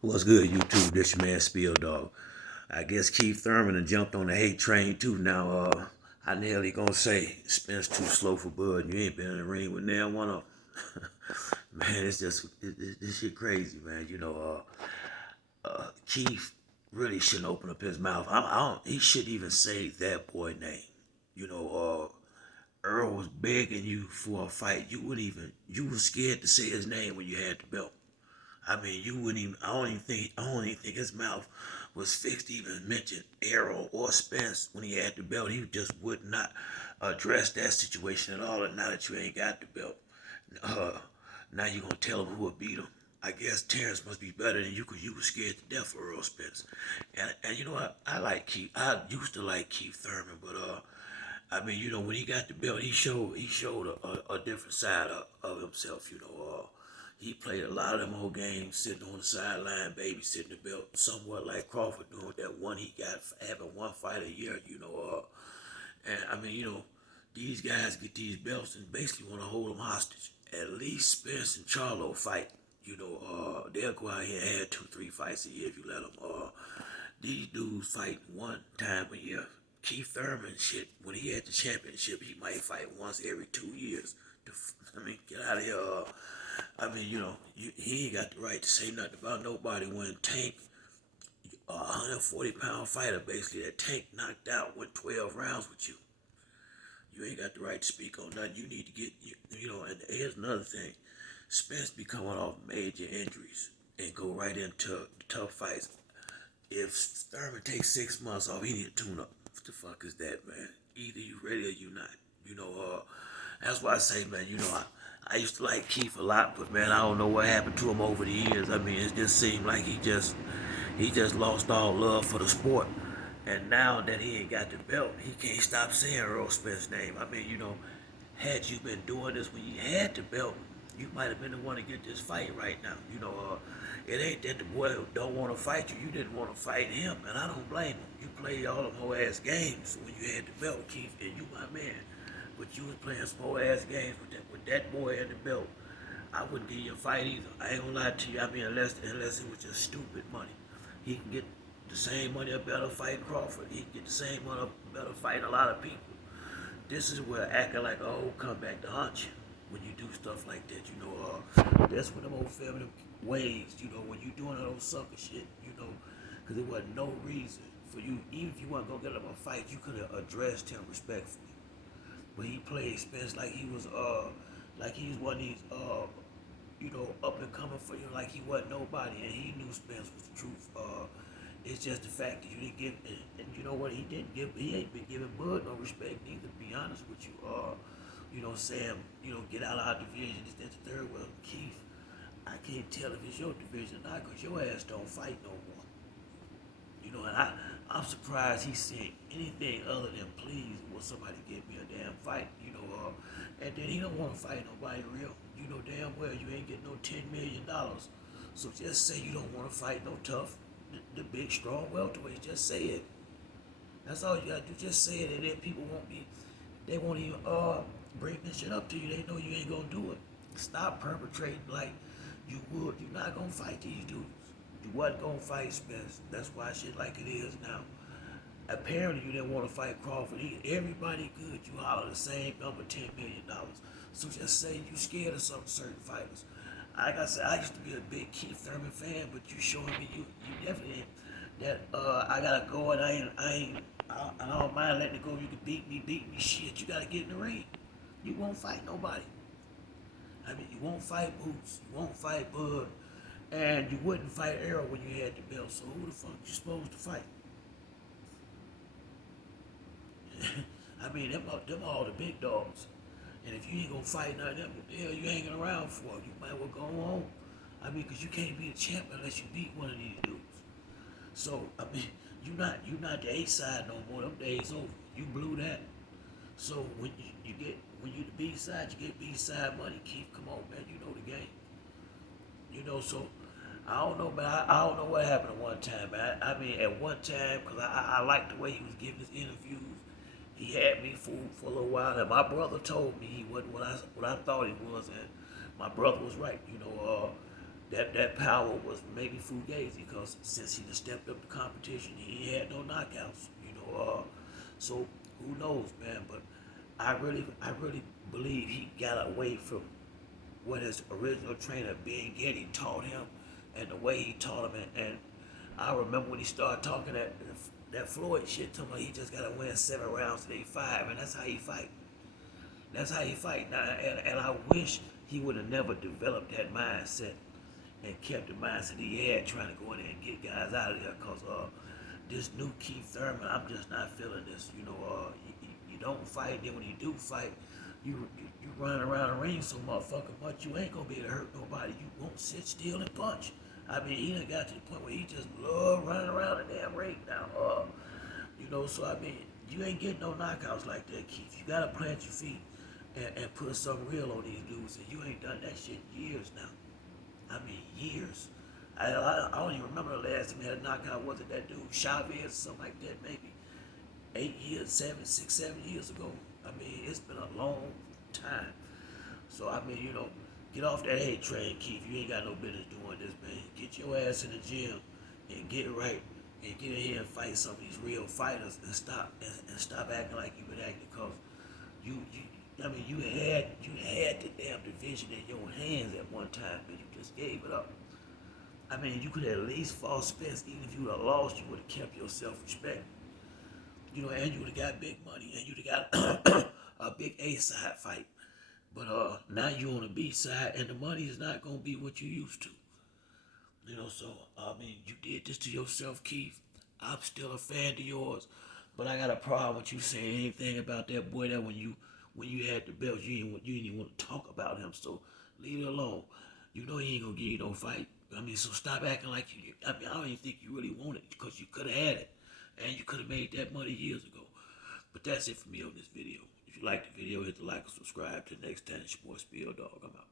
What's good, YouTube? This your man Spill Dog. I guess Keith Thurman done jumped on the hate train too. Now, I nearly gonna say Spence too slow for Bud. You ain't been in the ring with now one of them. Man, it's just this shit crazy, man. Keith really shouldn't open up his mouth. I don't. He shouldn't even say that boy name. Earl was begging you for a fight. You wouldn't even. You were scared to say his name when you had the belt. I mean, you wouldn't even. I don't even think his mouth was fixed to even mention Errol or Spence when he had the belt. He just would not address that situation at all. And now that you ain't got the belt, uh, now you gonna tell him who will beat him. I guess Terrence must be better than you because you were scared to death for Errol Spence. And you know what? I like Keith. I used to like Keith Thurman, but I mean, when he got the belt, he showed a different side of himself. He played a lot of them old games, sitting on the sideline, babysitting the belt, somewhat like Crawford doing with that one he got having one fight a year. And I mean, these guys get these belts and basically want to hold them hostage. At least Spence and Charlo fight. They'll go out here and have 2, 3 fights a year if you let them. These dudes fight one time a year. Keith Thurman, shit, when he had the championship, he might fight once every 2 years. I mean, get out of here. I mean, he ain't got the right to say nothing about nobody when Tank, a 140-pound fighter, basically, that Tank knocked out, went 12 rounds with you. You ain't got the right to speak on nothing. You need to and here's another thing. Spence be coming off major injuries and go right into tough fights. If Thurman takes 6 months off, he need to tune up. What the fuck is that, man? Either you ready or you not. That's why I say, man, I used to like Keith a lot, but man, I don't know what happened to him over the years. I mean, it just seemed like he just lost all love for the sport. And now that he ain't got the belt, he can't stop saying Errol Spence's name. I mean, had you been doing this when you had the belt, you might have been the one to get this fight right now. It ain't that the boy don't want to fight you. You didn't want to fight him, and I don't blame him. You played all them whole ass games when you had the belt, Keith, and you my man. But you was playing some whole ass games with that boy and the belt. I wouldn't give you a fight either. I ain't gonna lie to you. I mean, unless it was just stupid money. He can get the same money a better fight Crawford. He can get the same money a better fight a lot of people. This is where acting like a whole comeback to haunt you when you do stuff like that. That's when them old feminine ways. When you doing that old sucker shit. Because there wasn't no reason for you. Even if you weren't gonna get him a fight, you could have addressed him respectfully. But he played Spence like he was one of these up and coming for you, like he wasn't nobody, and he knew Spence was the truth. It's just the fact that you didn't give, and you know what, he ain't been giving Bud no respect neither, to be honest with you. Sam, get out of our division, this, that, the third. Well, Keith, I can't tell if it's your division or not, because your ass don't fight no more. And I'm surprised he said anything other than please will somebody give me a damn fight, and then he don't want to fight nobody real. You know damn well you ain't getting no $10 million. So just say you don't want to fight no tough, the big strong welterweight. Just say it. That's all you gotta do. Just say it, and then people they won't even bring this shit up to you. They know you ain't gonna do it. Stop perpetrating like you would. You're not gonna fight these dudes. You wasn't gonna fight Spence. That's why shit like it is now. Apparently you didn't want to fight Crawford either. Everybody good. You holler the same number, $10 million. So just say you scared of some certain fighters. Like I said, I used to be a big Keith Thurman fan, but you showing me you definitely ain't that I gotta go and I don't mind letting it go. You can beat me. Shit, you gotta get in the ring. You won't fight nobody. I mean, you won't fight Boots. You won't fight Bud. And you wouldn't fight Errol when you had the belt. So who the fuck you supposed to fight? I mean, them all the big dogs. And if you ain't gonna fight none of them, what the hell you hanging around for? You might well go home. I mean, cause you can't be a champ unless you beat one of these dudes. So I mean, you not the A side no more. Them days over. You blew that. So when you the B side, you get B side money. Keith, come on, man. You know the game. So I don't know, man. I don't know what happened at one time, man. I mean, at one time, because I liked the way he was giving his interviews. He had me fooled for a little while, and my brother told me he wasn't what I thought he was, and my brother was right. that power was maybe Fugazi, because since he just stepped up the competition, he had no knockouts. So who knows, man? But I really believe he got away from what his original trainer Ben Getty taught him, and the way he taught him. And I remember when he started talking that Floyd shit to me. He just gotta win 7 rounds to 5, and that's how he fight. That's how he fight now. And I wish he would have never developed that mindset and kept the mindset he had trying to go in there and get guys out of there. Cause this new Keith Thurman, I'm just not feeling this. You don't fight. Then when you do fight, you running around the ring so motherfucking much, you ain't gonna be able to hurt nobody. You won't sit still and punch. I mean, he done got to the point where he just love running around the damn ring now. So I mean, you ain't getting no knockouts like that, Keith. You gotta plant your feet and put something real on these dudes, and you ain't done that shit in years now. I mean, years. I don't even remember the last time he had a knockout. Was it that dude Chavez or something like that? Maybe 8 years, 7 years ago. I mean, it's been a long time. So I mean, get off that hate train, Keith. You ain't got no business doing this, man. Get your ass in the gym and get right and get in here and fight some of these real fighters and stop acting like you been acting, cause you had the damn division in your hands at one time, and you just gave it up. I mean, you could at least fall Spence. Even if you would have lost, you would have kept your self-respect. And you would have got big money, and you'd have got a big A-side fight. But now you on the B side, and the money is not gonna be what you used to. So I mean, you did this to yourself, Keith. I'm still a fan of yours, but I got a problem with you saying anything about that boy. That when you had the belt, you didn't even want to talk about him. So leave it alone. You know he ain't gonna give you no fight. I mean, so stop acting like you. I mean, I don't even think you really want it, because you could have had it, and you could have made that money years ago. But that's it for me on this video. If you like the video, hit the like and subscribe. Till next time, it's your boy Spill Dog. I'm out.